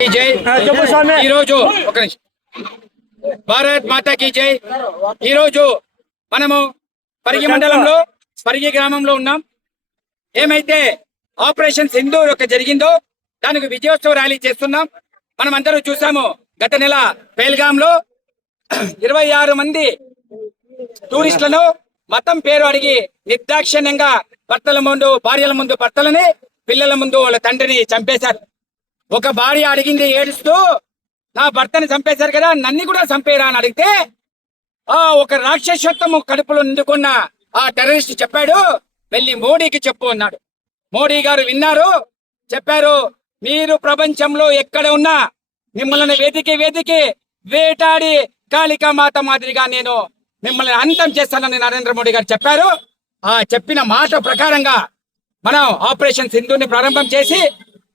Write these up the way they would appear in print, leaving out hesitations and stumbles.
జై ఈ రోజు ఒక నిమిషం భారత్ మాతాకి జై ఈ రోజు మనము పరిగి మండలంలో పరిగి గ్రామంలో ఉన్నాం. ఏమైతే ఆపరేషన్ సింధూర్ ఒక జరిగిందో దానికి విజయోత్సవ ర్యాలీ చేస్తున్నాం. మనం అందరూ చూసాము. గత నెల పేల్గామ్ లో 26 మంది టూరిస్టులను మతం పేరు అడిగి నిర్దాక్షిణ్యంగా భర్తల ముందు భార్యల ముందు భర్తలని పిల్లల ముందు వాళ్ళ తండ్రిని చంపేశారు. ఒక భార్య అడిగింది ఏడుస్తూ, నా భర్తని చంపేశారు కదా, నన్ను కూడా చంపేరా అని అడిగితే ఒక రాక్షసత్వము కడుపులో నిండుకున్న ఆ టెర్రరిస్ట్ చెప్పాడు, వెళ్ళి మోడీకి చెప్పు అన్నాడు. మోడీ గారు విన్నారు, చెప్పారు, మీరు ప్రపంచంలో ఎక్కడ ఉన్నా మిమ్మల్ని వెతికి వేటాడి కాళికా మాత మాదిరిగా నేను మిమ్మల్ని అంతం చేస్తానని నరేంద్ర మోడీ గారు చెప్పారు. ఆ చెప్పిన మాట ప్రకారంగా మనం ఆపరేషన్ సింధూర్ని ప్రారంభం చేసి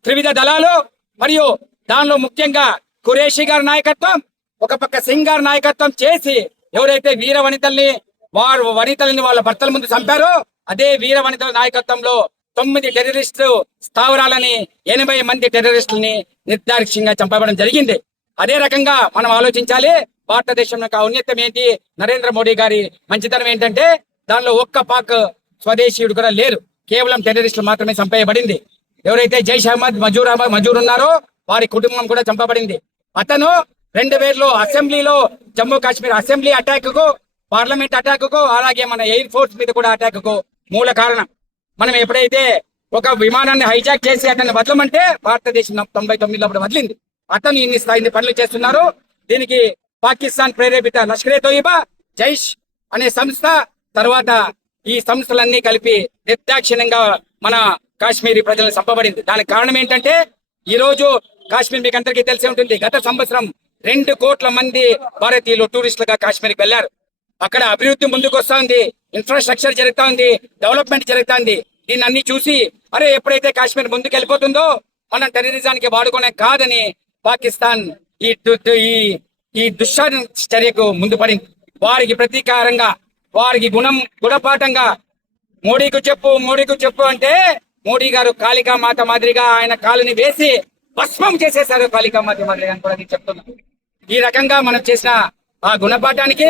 త్రివిధ దళాలు మరియు దానిలో ముఖ్యంగా ఖురేషీ గారి నాయకత్వం, ఒక పక్క సింగ్ గారి నాయకత్వం చేసి ఎవరైతే వీర వనితల్ని వాళ్ళ భర్తల ముందు చంపారో అదే వీర వనితల నాయకత్వంలో 9 టెర్రరిస్టు స్థావరాలని 80 మంది టెర్రరిస్టులని నిర్దాక్షిణ్యంగా చంపబడడం జరిగింది. అదే రకంగా మనం ఆలోచించాలి. భారతదేశం యొక్క ఔన్నత్యం ఏంటి, నరేంద్ర మోడీ గారి మంచితనం ఏంటంటే దానిలో ఒక్క పాక్ స్వదేశీయుడు కూడా లేరు, కేవలం టెర్రరిస్టులు మాత్రమే చంపేయబడింది. ఎవరైతే జైష్ అహ్మద్ మజూర్ ఉన్నారో వారి కుటుంబం కూడా చంపబడింది. అతను 2000లో అసెంబ్లీలో జమ్మూ కాశ్మీర్ అసెంబ్లీ అటాక్ కు, పార్లమెంట్ అటాక్ కు, అలాగే మన ఎయిర్ ఫోర్స్ మీద కూడా అటాక్ కు మూల కారణం. మనం ఎప్పుడైతే ఒక విమానాన్ని హైజాక్ చేసి అతన్ని వదలమంటే భారతదేశం 99లో అప్పుడు వదిలింది. అతను ఇన్ని స్థాయి పనులు చేస్తున్నారు. దీనికి పాకిస్తాన్ ప్రేరేపిత లష్కరే తోయిబా, జైష్ అనే సంస్థ, తర్వాత ఈ సంస్థలన్నీ కలిపి నిర్దాక్షిణ్యంగా మన కాశ్మీరీ ప్రజలను చంపబడింది. దానికి కారణం ఏంటంటే ఈ రోజు కాశ్మీర్ మీకు అందరికీ తెలిసి ఉంటుంది. గత సంవత్సరం 2 కోట్ల మంది భారతీయులు టూరిస్టులుగా కాశ్మీర్కి వెళ్లారు. అక్కడ అభివృద్ధి ముందుకు వస్తా ఉంది, ఇన్ఫ్రాస్ట్రక్చర్ జరుగుతా ఉంది, డెవలప్మెంట్ జరుగుతా ఉంది. దీన్ని అన్ని చూసి అరే ఎప్పుడైతే కాశ్మీర్ ముందుకు వెళ్ళిపోతుందో మనం టెర్రరిజానికి వాడుకునే కాదని పాకిస్తాన్ ఈ దుశ్చర్యకు ముందు పడింది. వారికి ప్రతీకారంగా, వారికి గుణపాఠంగా మోడీకి చెప్పు అంటే మోడీ గారు కాళికా మాత మాదిరిగా ఆయన కాలుని వేసి భస్మం చేసేశారు. కాళికా మాత మాదిరిగా అని కూడా నేను చెప్తున్నాను. ఈ రకంగా మనం చేసిన ఆ గుణపాఠానికి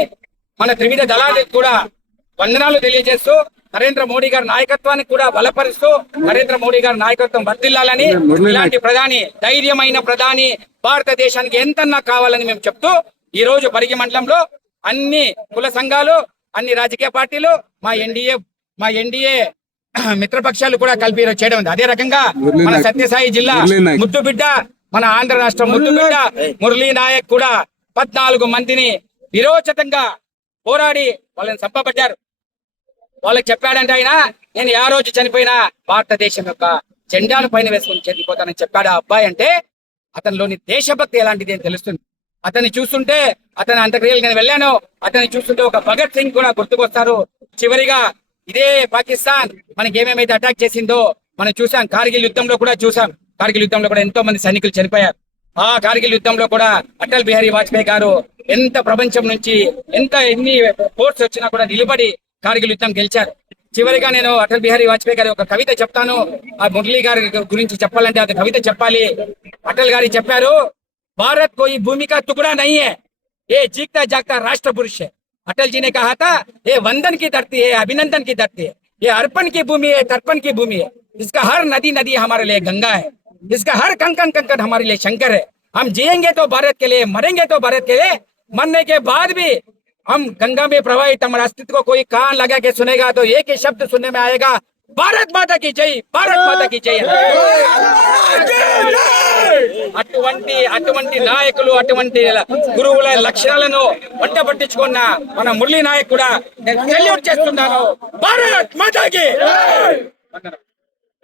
మన త్రివిధ దళాలకు కూడా వందనాలు తెలియజేస్తూ, నరేంద్ర మోడీ గారి నాయకత్వానికి కూడా బలపరుస్తూ, నరేంద్ర మోడీ గారి నాయకత్వం వర్ధిల్లాలని, ఇలాంటి ప్రధాని, ధైర్యమైన ప్రధాని భారతదేశానికి ఎంతన్నా కావాలని మేము చెప్తూ, ఈ రోజు పరిగి మండలంలో అన్ని కుల సంఘాలు, అన్ని రాజకీయ పార్టీలు, మా ఎన్డీఏ మిత్రపక్షాలు కూడా కలిపి చేయడం ఉంది. అదే రకంగా మన సత్యసాయి జిల్లా ముద్దుబిడ్డ, మన ఆంధ్ర రాష్ట్రం ముద్దుబిడ్డ మురళీ నాయక్ కూడా 14 మందిని విరోచితంగా పోరాడి వాళ్ళని చంపబడ్డారు. వాళ్ళకి చెప్పాడంటే ఆయన, నేను ఏ రోజు చనిపోయినా భారతదేశం యొక్క జెండాల పైన వేసుకుని చనిపోతానని చెప్పాడు. ఆ అబ్బాయి అంటే అతనిలోని దేశభక్తి ఎలాంటిది అని తెలుస్తుంది. అతన్ని చూస్తుంటే, అతని అంత్యక్రియలు నేను వెళ్ళాను, అతన్ని చూస్తుంటే ఒక భగత్ సింగ్ కూడా గుర్తుకొస్తారు. చివరిగా ఇదే పాకిస్తాన్ మనకి ఏమేమైతే అటాక్ చేసిందో మనం చూసాం. కార్గిల్ యుద్ధంలో కూడా చూసాం. కార్గిల్ యుద్ధంలో కూడా ఎంతో మంది సైనికులు చనిపోయారు. ఆ కార్గిల్ యుద్ధంలో కూడా అటల్ బిహారీ వాజ్పేయి గారు ఎంత ప్రపంచం నుంచి ఎన్ని ఫోర్స్ వచ్చినా కూడా నిలబడి కార్గిల్ యుద్ధం గెలిచారు. చివరిగా నేను అటల్ బిహారీ వాజ్పేయి గారి ఒక కవిత చెప్తాను. ఆ మురళీ గారి గురించి చెప్పాలంటే అది కవిత చెప్పాలి. అటల్ గారి చెప్పారు, భారత్ కోई भूमि का टुकड़ा नहीं है, ये जीता जागता राष्ट्र पुरुष है. अटल जी ने कहा था, ये वंदन की धरती है, अभिनंदन की धरती है, ये अर्पण की भूमि है, तर्पण की भूमि है. इसका हर नदी हमारे लिए गंगा है, इसका हर कंकन हमारे लिए शंकर है. हम जिएंगे तो भारत के लिए, मरेंगे तो भारत के लिए. मरने के बाद भी हम गंगा में प्रवाहित हमारे अस्तित्व को कोई कान लगा के सुनेगा तो एक ही शब्द सुनने में आएगा, भारत माता की जय, भारत माता की जय. అటువంటి నాయకులు, అటువంటి గురువుల లక్షణాలను వంట పట్టించుకున్న మన మురళీ నాయక్ కూడా నేను సెల్యూట్ చేస్తున్నాను. భారత్ మాతాకి.